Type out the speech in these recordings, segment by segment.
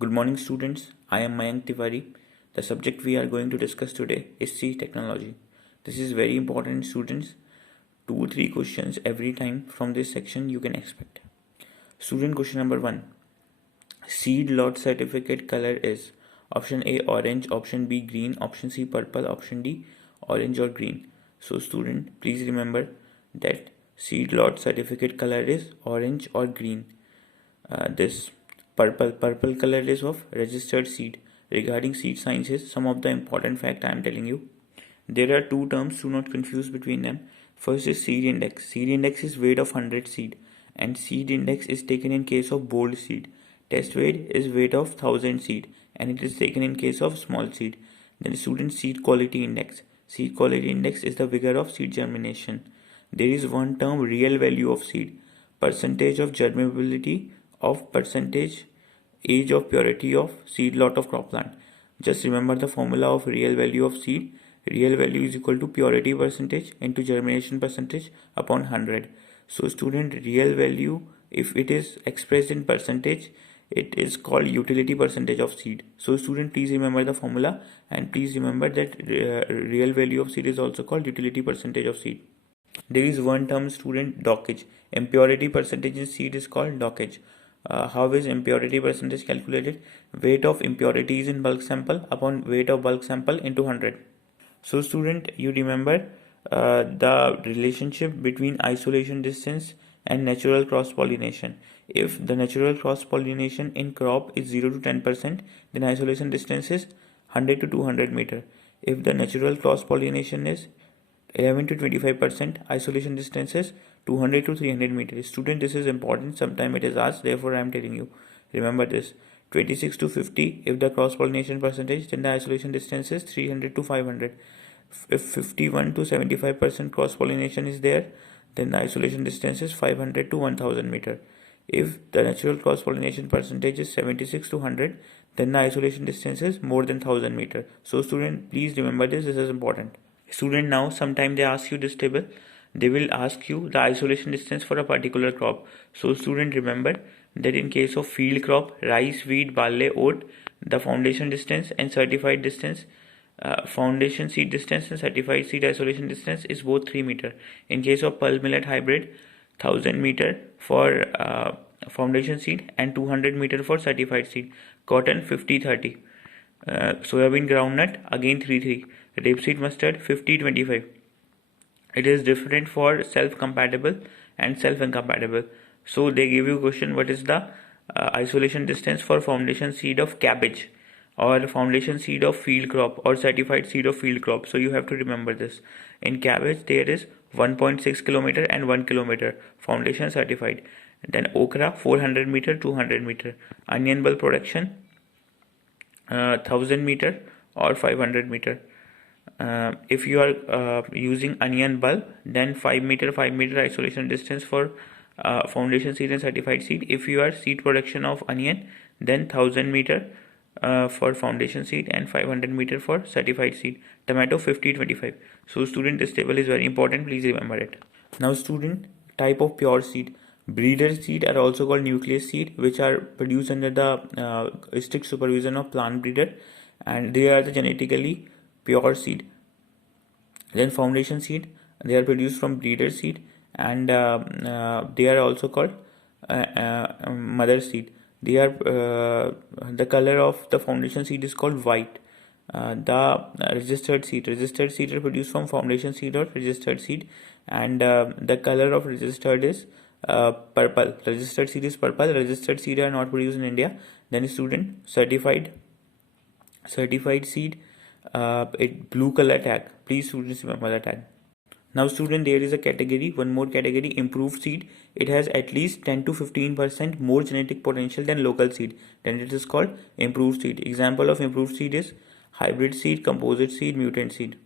Good morning students, I am Mayank Tiwari. The subject we are going to discuss today is seed technology. This is very important students. 2-3 questions every time from this section you can expect. Student question number 1. Seed lot certificate color is option A orange, option B green, option C purple, option D orange or green. So student, please remember that seed lot certificate color is orange or green. This purple color is of registered seed. Regarding seed sciences, some of the important fact I am telling you. There are two terms, do not confuse between them. First is seed index. Seed index is weight of 100 seed, and seed index is taken in case of bold seed. Test weight is weight of 1000 seed, and it is taken in case of small seed. Then student seed quality index. Seed quality index is the vigor of seed germination. There is one term, real value of seed. Percentage of germinability of percentage age of purity of seed lot of cropland. Just remember the formula of real value of seed. Real value is equal to purity percentage into germination percentage upon 100. So student, real value, if it is expressed in percentage, it is called utility percentage of seed. So student, please remember the formula, and please remember that real value of seed is also called utility percentage of seed. There is one term, student, dockage. Impurity percentage in seed is called dockage. How is impurity percentage calculated? Weight of impurities in bulk sample upon weight of bulk sample into 100. So student, you remember the relationship between isolation distance and natural cross pollination. If the natural cross pollination in crop is 0 to 10%, then isolation distance is 100 to 200 meter. If the natural cross pollination is 11 to 25%, isolation distance is 200 to 300 meters. Student, this is important. Sometime it is asked, therefore I am telling you. Remember this. 26 to 50, if the cross pollination percentage, then the isolation distance is 300 to 500. If 51 to 75% cross pollination is there, then the isolation distance is 500 to 1000 meter. If the natural cross pollination percentage is 76 to 100, then the isolation distance is more than 1000 meter. So student, please remember this. This is important. Student, now sometime they ask you this table. They will ask you the isolation distance for a particular crop. So student, remember that in case of field crop, rice, wheat, barley, oat, the foundation distance and certified distance, foundation seed distance and certified seed isolation distance is both 3 meter. In case of pulse millet hybrid, 1000 meter for foundation seed and 200 meter for certified seed. Cotton 50-30. Soybean groundnut again 3-3. Rapeseed mustard 50-25. It is different for self-compatible and self-incompatible. So they give you a question, what is the isolation distance for foundation seed of cabbage, or foundation seed of field crop, or certified seed of field crop? So you have to remember this. In cabbage there is 1.6 kilometer and 1 kilometer foundation certified. Then okra 400 meter, 200 meter. Onion bulb production 1000 meter or 500 meter. If you are using onion bulb, then 5 meter isolation distance for foundation seed and certified seed. If you are seed production of onion, then 1000 meter for foundation seed and 500 meter for certified seed. Tomato 50-25. So student, this table is very important, please remember it. Now student, type of pure seed. Breeder seed are also called nucleus seed, which are produced under the strict supervision of plant breeder, and they are the genetically pure seed. Then foundation seed, they are produced from breeder seed, and they are also called mother seed. They are the color of the foundation seed is called white. The registered seed are produced from foundation seed or registered seed, and the color of registered is purple. Registered seed is purple. Registered seed are not produced in India. Then student, certified seed, it blue color tag. Please students remember the tag. Now student, there is a category, one more category, improved seed. It has at least 10 to 15% more genetic potential than local seed. Then it is called improved seed. Example of improved seed is hybrid seed, composite seed, mutant seed.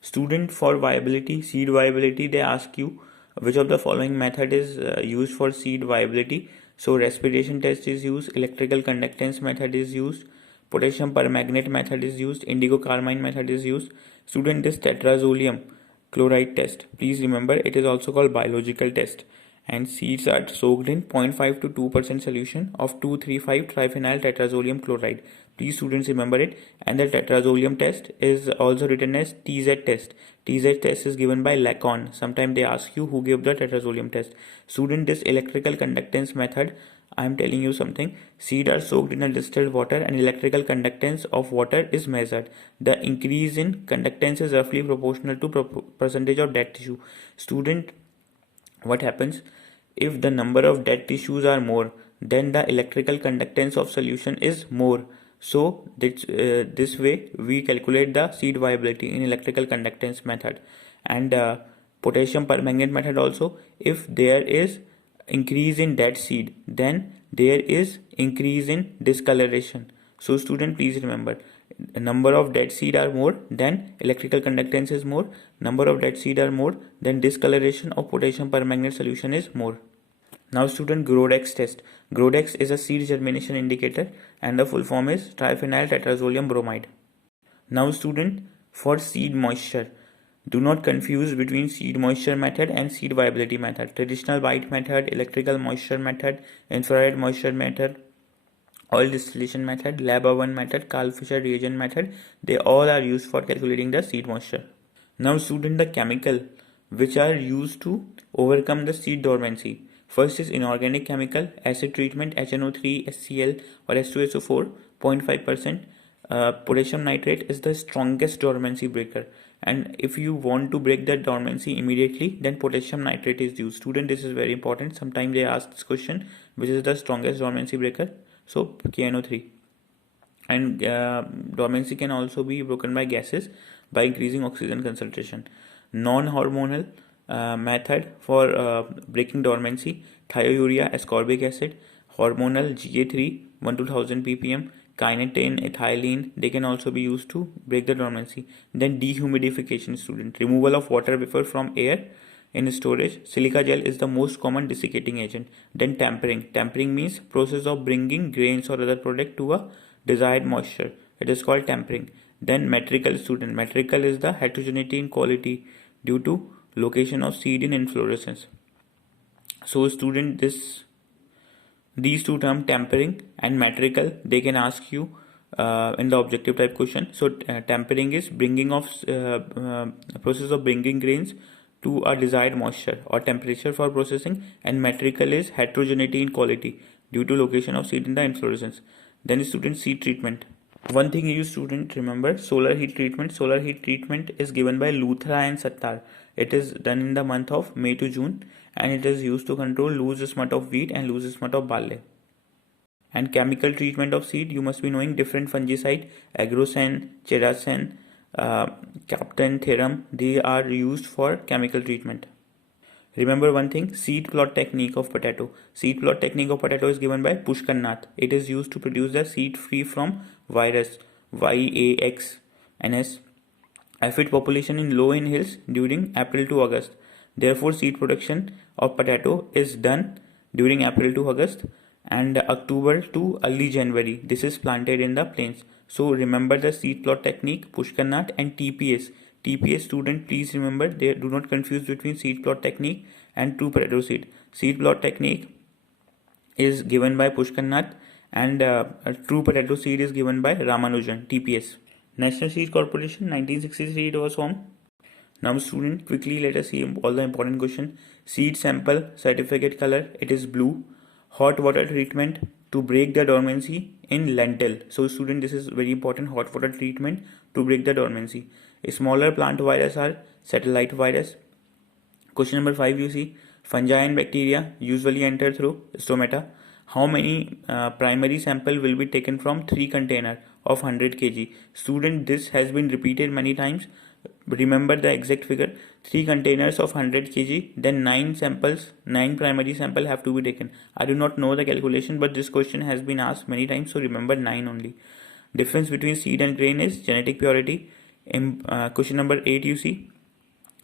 Student, for viability, seed viability, they ask you which of the following method is used for seed viability. So respiration test is used, electrical conductance method is used, potassium permanganate method is used, indigo carmine method is used. Student, this tetrazolium chloride test, please remember it is also called biological test, and seeds are soaked in 0.5 to 2% solution of 2,3,5 triphenyl tetrazolium chloride. Please students remember it. And the tetrazolium test is also written as TZ test. TZ test is given by Lacon. Sometimes they ask you who gave the tetrazolium test. Student, this electrical conductance method, I am telling you something. Seeds are soaked in a distilled water and electrical conductance of water is measured. The increase in conductance is roughly proportional to percentage of dead tissue. Student, what happens if the number of dead tissues are more, then the electrical conductance of solution is more. So this way we calculate the seed viability in electrical conductance method. And potassium permanganate method also, if there is increase in dead seed, then there is increase in discoloration. So student, please remember, number of dead seed are more, then electrical conductance is more. Number of dead seed are more, then discoloration of potassium permanganate solution is more. Now student, Grodex test. Grodex is a seed germination indicator and the full form is triphenyl tetrazolium bromide. Now student, for seed moisture, do not confuse between seed moisture method and seed viability method. Traditional bite method, electrical moisture method, infrared moisture method, oil distillation method, lab oven method, Karl-Fischer reagent method, they all are used for calculating the seed moisture. Now student, the chemical which are used to overcome the seed dormancy. First is inorganic chemical, acid treatment, HNO3, HCl or H2SO4, 0.5%. Potassium nitrate is the strongest dormancy breaker. And if you want to break that dormancy immediately, then potassium nitrate is used. Student, this is very important. Sometimes they ask this question, which is the strongest dormancy breaker? So KNO3. And dormancy can also be broken by gases by increasing oxygen concentration. Non-hormonal method for breaking dormancy, thiourea, ascorbic acid, hormonal GA3, 1 to 1000 ppm, kinetin, ethylene, they can also be used to break the dormancy. Then dehumidification, student, removal of water vapor from air in storage. Silica gel is the most common desiccating agent. Then tampering. Tampering means process of bringing grains or other product to a desired moisture. It is called tampering. Then metrical, student. Metrical is the heterogeneity in quality due to location of seed in inflorescence. So student, these two terms, tampering and metrical, they can ask you in the objective type question. So tampering is bringing of process of bringing grains to a desired moisture or temperature for processing, and metrical is heterogeneity in quality due to location of seed in the inflorescence. Then student, seed treatment. One thing you student remember, solar heat treatment. Solar heat treatment is given by Luthra and Sattar. It is done in the month of May to June and it is used to control loose smut of wheat and loose smut of barley. And chemical treatment of seed, you must be knowing different fungicide, agrocen, cheracen, captain, therum, they are used for chemical treatment. Remember one thing, seed plot technique of potato. Seed plot technique of potato is given by Pushkar Nath. It is used to produce the seed free from virus YAXNS aphid population in low in hills during April to August. Therefore, seed production of potato is done during April to August and October to early January. This is planted in the plains. So remember the seed plot technique, Pushkar Nath and TPS. TPS, student, please remember, they do not confuse between seed plot technique and true potato seed. Seed plot technique is given by Pushkar Nath and a true potato seed is given by Ramanujan, TPS. National Seed Corporation, 1963 it was formed. Now student, quickly let us see all the important question. Seed sample certificate color, it is blue. Hot water treatment to break the dormancy in lentil. So student, this is very important, hot water treatment to break the dormancy. A smaller plant virus are satellite virus. Question number 5 you see, fungi and bacteria usually enter through stomata. How many primary sample will be taken from 3 container of 100 kg? Student, this has been repeated many times. Remember the exact figure, 3 containers of 100 kg, then 9 samples, 9 primary sample have to be taken. I do not know the calculation, but this question has been asked many times, so remember 9 only. Difference between seed and grain is genetic purity. Question number 8 you see,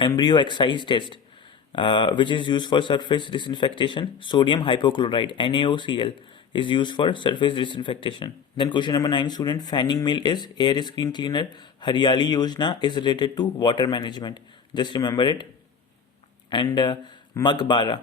embryo excise test, which is used for surface disinfection. Sodium hypochlorite, NaOCl, is used for surface disinfection. Then question number 9 student, fanning mill is air screen cleaner. Haryali Yojana is related to water management. Just remember it. And Magbara,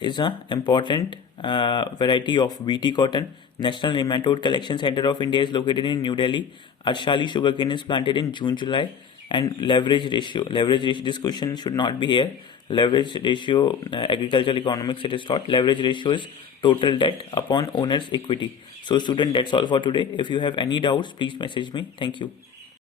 is a important variety of BT cotton. National Nematode Collection Center of India is located in New Delhi. Arshali sugarcane is planted in June, July. And leverage ratio. This question should not be here. Leverage ratio, agricultural economics it is taught. Leverage ratio is total debt upon owner's equity. So student, that's all for today. If you have any doubts, please message me. Thank you.